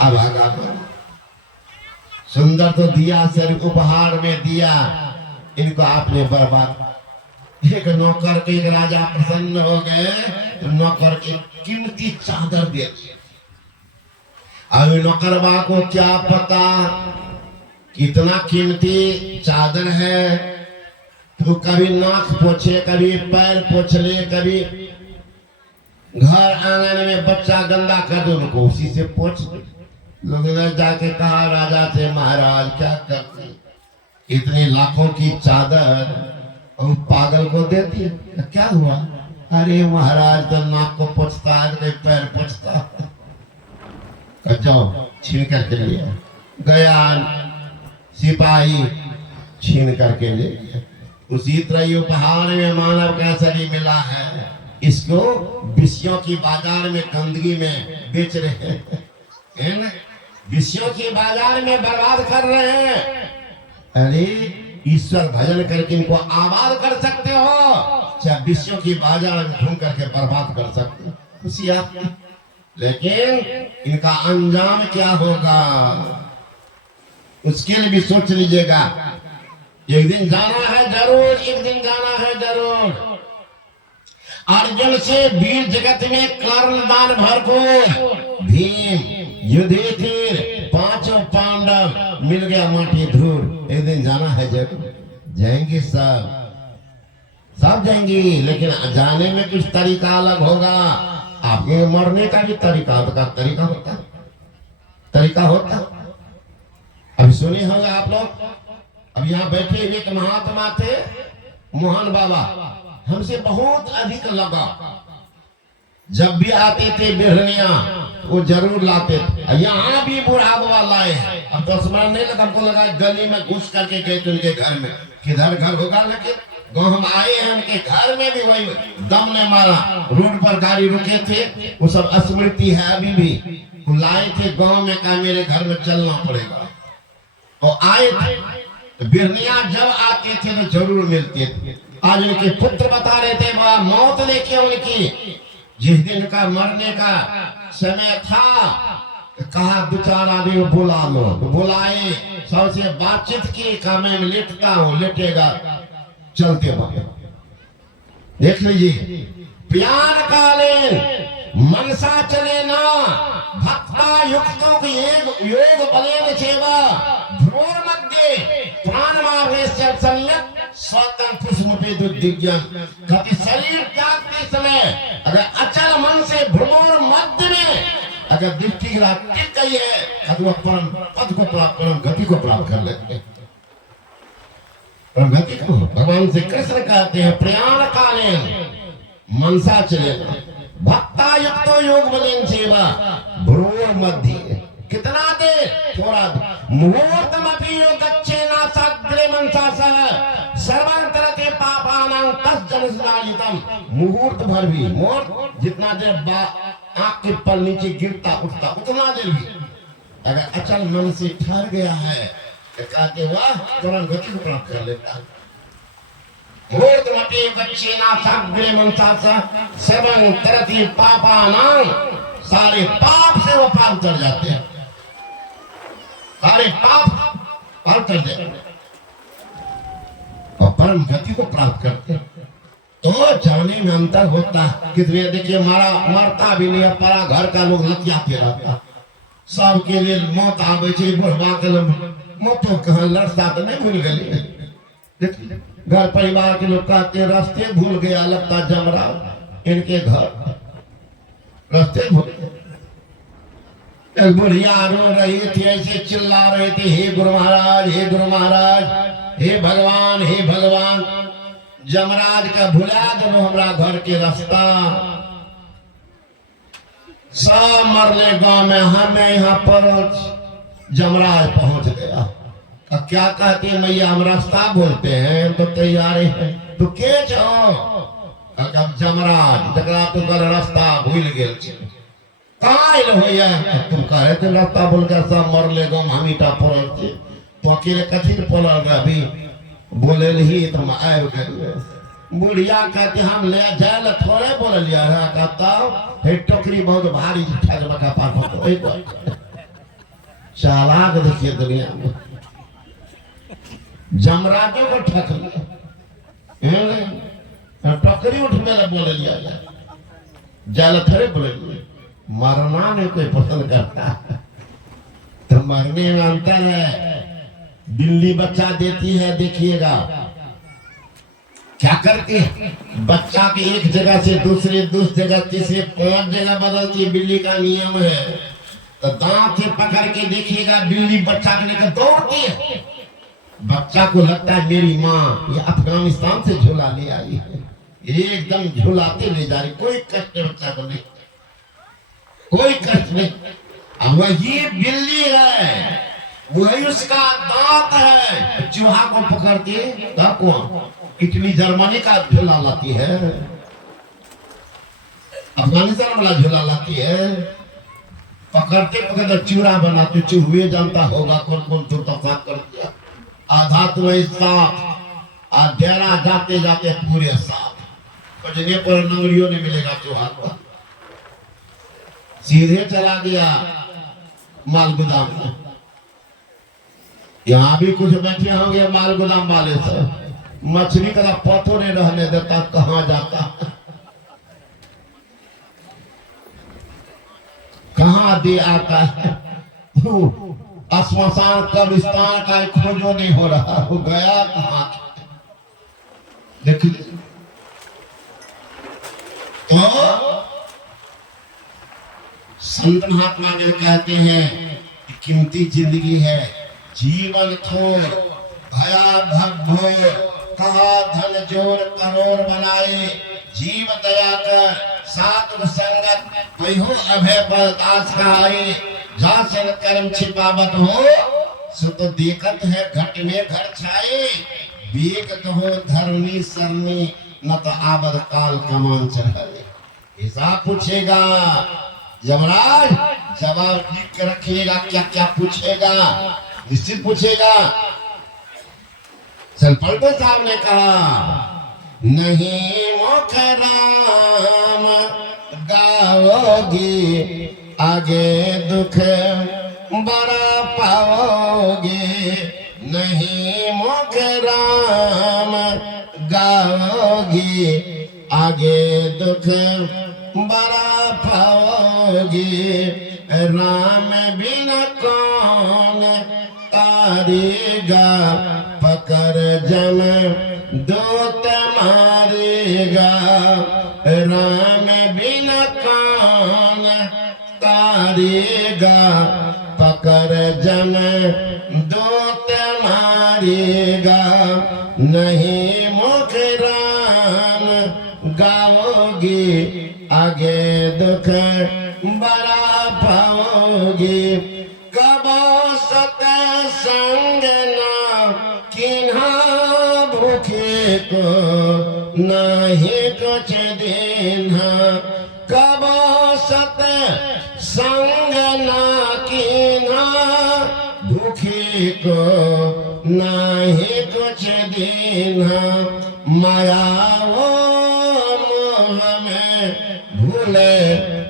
अभागा पर सुंदर तो दिया सर उपहार में दिया, इनको आपने बर्बाद। एक नौकर के एक राजा प्रसन्न हो गए तो नौकर की कीमती चादर दे दी। अब नौकरबा को क्या पता कितना कीमती चादर है, तो कभी नाक पोछे, कभी पैर पोछ ले, कभी घर आंगन में बच्चा गंदा कर दो उनको उसी से पोछ दे। लोग ने जाके कहा राजा से, महाराज क्या करते, इतने लाखों की चादर और पागल को देती है, क्या हुआ? अरे महाराज तो नाक को पोछता है, तो पैर पोछता है। जाओ छीन करके लिया गया, सिपाही छीन करके ले लिया। उसी तरह उपहार में मानव का शरीर मिला है, इसको विषयों की बाजार में गंदगी में बेच रहे हैं ना, विषयों की बाजार में बर्बाद कर रहे हैं। अरे ईश्वर भजन करके इनको आबाद कर सकते हो, चाहे विषयों की बाजार में घूम करके बर्बाद कर सकते हो, खुशी आपकी। लेकिन इनका अंजाम क्या होगा उसके लिए भी सोच लीजिएगा। एक दिन जाना है जरूर, एक दिन जाना है जरूर। अर्जुन से वीर जगत में कर्णदान भरपूर, भीम युधिष्ठिर पांचों पांडव मिल गया माटी धूल। एक दिन जाना है जरूर, जाएंगे सब जाएंगे, लेकिन जाने में कुछ तरीका अलग होगा। आपके मरने का भी तरीका होता। अभी सुने होंगे आप लोग, अब यहाँ बैठे हुए एक महात्मा थे मोहन बाबा, हमसे बहुत अधिक लगा। जब भी आते थे बिरहनिया वो जरूर लाते थे। यहाँ भी बूढ़ा बाबा लाए हैं। अब तो स्मरण नहीं लगा, हमको लगा गली में घुस करके गए थे उनके घर में। किधर घर होगा, लेकिन गाँव हम आए हैं उनके घर में भी वही दम ने मारा। रोड पर गाड़ी रुके थे, वो सब स्मृति है अभी भी। वो लाए थे गाँव में, कहा मेरे घर में चलना पड़ेगा। और आए थे बिरनिया, जब आते थे तो जरूर मिलते थे। आज उनके पुत्र बता रहे थे बाबा मौत लेके उनकी, जिस दिन का मरने का समय था, कहा दो चार आदमी बुला लो, तो बुलाए, सबसे बातचीत की, कहा मैं लेटता हूँ, लेटेगा, चलते वक्त देख लीजिए। प्यार कालीन मनसा चले ना, भक्ता युक्तों की योग बलेन सेवा, भ्रूण मध्य प्राण मार्गे से सम्यक स्वतंत्र पुष्प पे दुर्दिग्यन। कति शरीर त्यागते समय अगर अचल मन से भ्रूण मध्य में अगर दृष्टि टिक गई है, तो वह परम पद को प्राप्त, परम गति को प्राप्त कर लेते हैं। परम गति को भगवान श्री कृष्ण कहते हैं प्रयाण कालीन मनसा चले, भक्ता युक्तो योग बलेन सेवा, भ्रूण मध्य। कितना दे? थोड़ा दे। मुहूर्तमपि योग गच्छेना साग्रे मनसा सह सर्वांतरते पापानां तस्जनस्नालितम। मुहूर्त भर भी, मुहूर्त जितना देर आंख के पल नीचे गिरता उठता उतना देर भी अगर अचल मन से ठहर गया है, तो कहते वाह तुरंत गति को प्राप्त कर लेता है। मुहूर्तमपि गच्छेना साग्रे मनसा सह सर्वांतरते पापानां, सारे पाप से वो पार कर जाते हैं, सारे पाप पार कर जाते हैं और परम गति को प्राप्त करते हैं। तो जाने में अंतर होता है। कितने देखिए मरता भी नहीं, पारा घर का लोग लतियाते रहता, सबके लिए मौत आवे छे, बुढ़वा के मौतों कहाँ लड़ता तो नहीं भूल गए। घर परिवार के लोग कहते रास्ते भूल गया, लगता जमरा इनके घर रास्ते भूल गए। एक बुढ़िया रो रही थी, ऐसे चिल्ला रहे थे, हे गुरु महाराज, हे गुरु महाराज, हे भगवान, हे भगवान, जमराज का भुला दो हमरा घर के रास्ता। सब मरले गांव में, हमें यहाँ पर जमराज पहुंच गया। क्या कहते मैया, हम रास्ता बोलते हैं तो तैयार है, तो के जमराज जरा तो रास्ता भूल गए, तुम कह रहे थे रास्ता बोल कर सब मरले गांव हम ईटा पड़ल थे, तो अकेले कथी पड़ल अभी बोले ही तुम आए गए। बुढ़िया कहते हम ले जाए थोड़े बोल लिया है, कहता हे टोकरी बहुत भारी ठग बका पार चालाक देखिए दुनिया में, जमराजों को ठक टकरी उठने लग बोले लिया जाल थरे बोले मरना नहीं कोई पसंद करता, तो मरने में अंतर है। बिल्ली बच्चा देती है, देखिएगा क्या करती है, बच्चा की एक जगह से दूसरे जगह तीसरे 5 जगह बदलती है। बिल्ली का नियम है, तो दांत से पकड़ के देखिएगा बिल्ली बच्चा के लेकर दौड़ती है। बच्चा को लगता है मेरी माँ ये अफगानिस्तान से झूला ले आई है, एकदम झूलाते ले जा रही, कोई कष्ट बच्चा को नहीं, कोई कष्ट नहीं। अब वही बिल्ली है, वही उसका दांत है, चूहा को पकड़ती है। इटली जर्मनी का झूला लाती है, अफगानिस्तान वाला झूला लाती है, पकड़ते पकड़ते चूड़ा बनाते। चूहे जानता होगा कौन कौन चूता साफ कर दिया, आधा तो साफ, डेरा जाते जाते पूरे साफ, खोजने पर नंगलियों नहीं मिलेगा चूहा को, सीधे चला गया माल गोदाम में। यहाँ भी कुछ बैठे होंगे माल गोदाम वाले से, मछली का पतो नहीं रहने देता, कहाँ जाता, कहाँ दे आता है। श्मशान कब्रिस्तान का खोजो नहीं हो रहा, वो गया कहाँ। देखिए तो संत महात्मा जो कहते हैं कीमती जिंदगी है, जीवन थोर भया भगभोर, कहा धन जोर करोड़ बनाए, जीव दया कर साधु संगत हो अभय बरदास का आए, जासन कर्म छिपावत हो सो तो देखत है घट में घर छाए, बेगत हो धरनी सरनी न तो आबद काल कमान चढ़े। हिसाब पूछेगा यमराज, जवाब लिख के रखिएगा, क्या क्या पूछेगा, निश्चित पूछेगा। पलटो साहब ने कहा नहीं मुख राम गाओगी, आगे दुख बड़ा पाओगे, नहीं मुख राम गाओगी, आगे दुख बड़ा पाओगे, राम बिना कौन तारेगा, पकड़ जम दूत मारेगा, राम बिना कौन तारेगा, पकड़ जम दूत मारेगा, नहीं मुख राम गाओगे, आगे दुख बड़ा पाओगे, कबो सत संग ना किन्हा भूखे को नहीं कुछ देना, कबो सत संग ना किन्हा भूखे को नहीं कुछ देना, माया भूले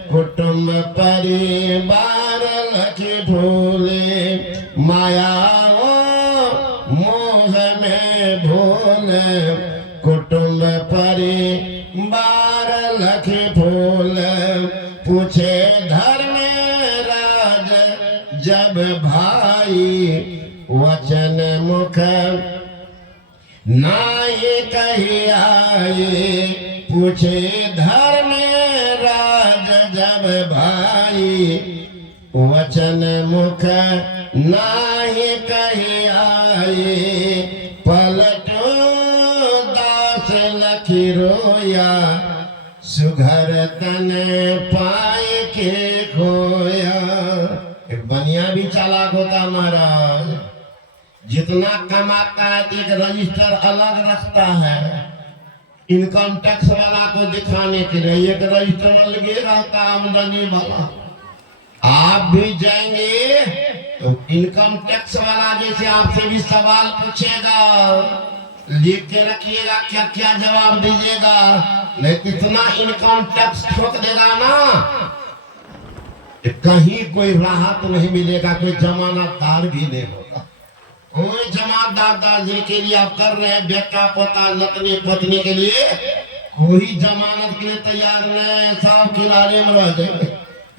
कुटुंब परिवार लखे भूले, माया मोह में भूले कुटुंब परिवार लखे भूले, पूछे धर्म राज जब भाई, वचन मुख नाई कही आए, पूछे धर्म राज जब भाई, वचन मुख नाई कही आए, पलटो दास लखी रोया, सुघर तन पाए के खोया। एक बनिया भी चालाक होता महाराज, जितना कमाता है एक रजिस्टर अलग रखता है, इनकम टैक्स वाला को दिखाने के लिए एक रजिस्टर लगे रहता आमदनी वाला। आप भी जाएंगे तो इनकम टैक्स वाला जैसे आपसे भी सवाल पूछेगा, लिख के रखिएगा क्या क्या जवाब दीजिएगा, नहीं इतना इनकम टैक्स ठोक देगा ना कि कहीं कोई राहत नहीं मिलेगा, कोई जमानतदार भी नहीं होगा। कोई जमानतदार जिनके लिए आप कर रहे हैं, बेटा पोता नतनी पत्नी के लिए कोई जमानत के लिए तैयार नहीं, सब किनारे में रह जाएंगे।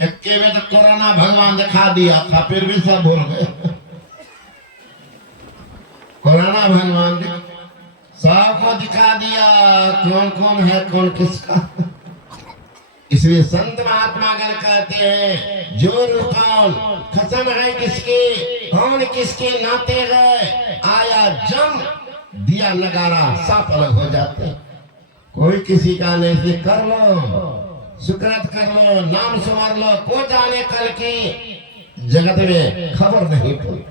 एक में तो कोरोना भगवान दिखा दिया था, फिर भी सब भूल गए। कोरोना भगवान सबको दिखा दिया कौन कौन है कौन किसका। इसलिए संत महात्मा गण कहते हैं जोर कौन खत्म है किसके, कौन किसके नाते है, आया जम दिया नगारा सब अलग हो जाते हैं। कोई किसी का नहीं, कर लो सुकृत कर लो, नाम सुमर लो, को जाने कल की जगत में खबर नहीं पड़ी।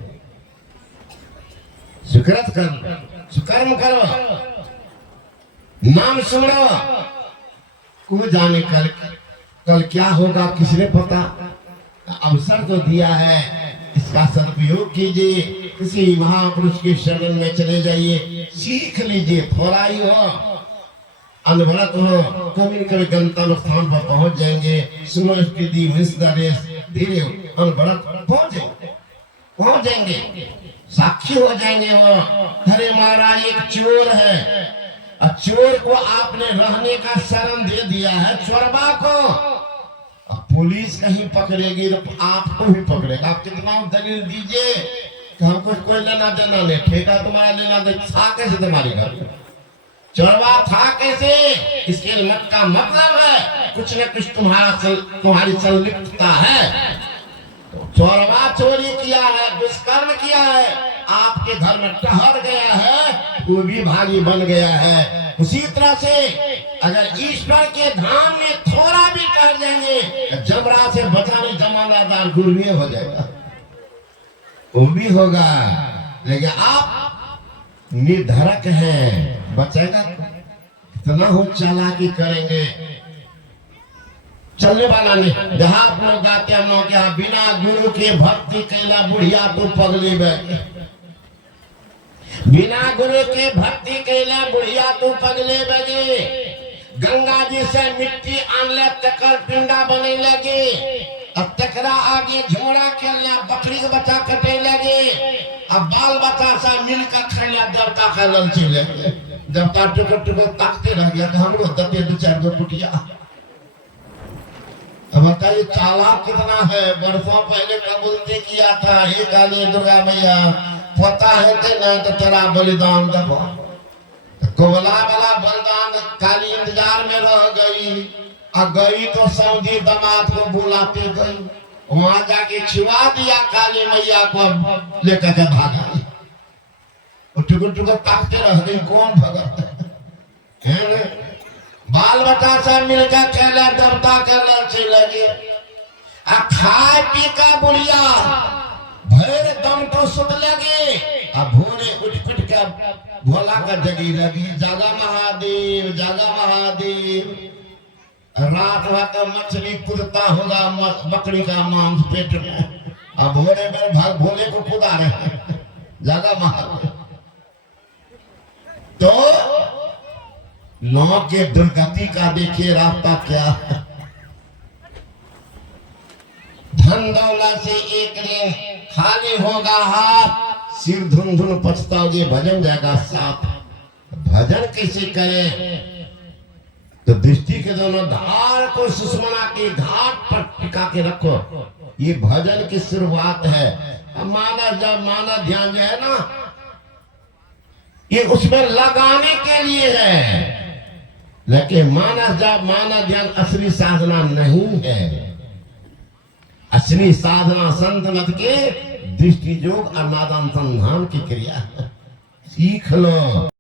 सुकृत कर, सुकर्म करो, नाम सुनो, को जाने कल क्या होगा किसने पता। अवसर तो दिया है, इसका सदुपयोग कीजिए, किसी महापुरुष के शरण में चले जाइए, सीख लीजिए, थोड़ा ही हो, अनवरत हो, कभी न कभी गंतव्य स्थान पर पहुंच जाएंगे। सुनो इसकी दी धीरे अनवरत पहुंच जाएंगे, साक्षी हो जाएंगे। वो अरे महाराज एक चोर है, चोर को आपने रहने का शरण दे दिया है, चोरबा को पुलिस कहीं पकड़ेगी तो आपको भी पकड़ेगा। आप कितना दलील दीजिए कि हमको कोई लेना देना नहीं, ठेका तुम्हारा लेना देना था कैसे तुम्हारी घर, चोरबा था कैसे, इसके मत का मतलब है कुछ न कुछ तुम्हारी संलिप्तता है। तो चोरबा चोरी किया है, दुष्कर्म किया है, आपके घर में ठहर गया है, वो भी भागी बन गया है। उसी तरह से अगर ईश्वर के धाम में थोड़ा भी कर देंगे, जबरा से बचाने जमानतदार गुरु हो जाएगा, वो भी होगा। लेकिन आप निर्धरक हैं, बचेगा कितना हो चालाकी करेंगे, चलने वाला नहीं। जहां आप लोग गाते हम लोग क्या, बिना गुरु के भक्ति कैला बुढ़िया तो पगली बैठे, बिना गुरु के भक्ति कैला बुढ़िया तू पगले बगे। गंगा जी से मिट्टी आनले तकर पिंडा बने लगे, अब तकरा आगे झोड़ा खेलना, बकरी के बच्चा कटे लगे, अब बाल बच्चा सा मिलकर खेला, देवता का ललची लगे। देवता टुकड़ टुकड़ ताकते रह गया, हम लोग दबे दो चार गो कुटिया। अब बताइए चालाक कितना है। वर्षों पहले कबूलते किया था, हे काली दुर्गा मैया पता है ते ना तो तेरा बलिदान दबो, कोबला वाला बलिदान काली इंतजार में रह गई, गई तो सऊदी दामाद को बुलाते गई, वहां जाके छिवा दिया काली मैया को, लेकर के भागा। टुकुर टुकुर ताकते रह गई, कौन भगत है। बाल बच्चा सब मिलकर खेला, देवता के ललची लगे, खाए पी का बुढ़िया भैर दम तो सुत लगे, अब भोरे उठ के भोला का जगी लगी, जागा महादेव जागा महादेव। रात रात मछली कुदता होगा बकरी का मांस पेट में, अब भोरे में भाग भोले को कुदा रहे, जागा महादेव। तो नौ के दुर्गति का देखिए रास्ता क्या है। धन दौलत से एक दिन खाली होगा हाथ, सिर धुन धुन पछताओगे, भजन जाएगा साथ। भजन कैसे करें, तो दृष्टि के दोनों धार को सुषमना के घाट पर टिका के रखो, ये भजन की शुरुआत है। मानव ध्यान जो है ना, ये उसमें लगाने के लिए है, लेकिन मानव ध्यान असली साधना नहीं है। असली साधना संत मत के दृष्टि योग और नादानुसंधान की क्रिया है, सीख लो।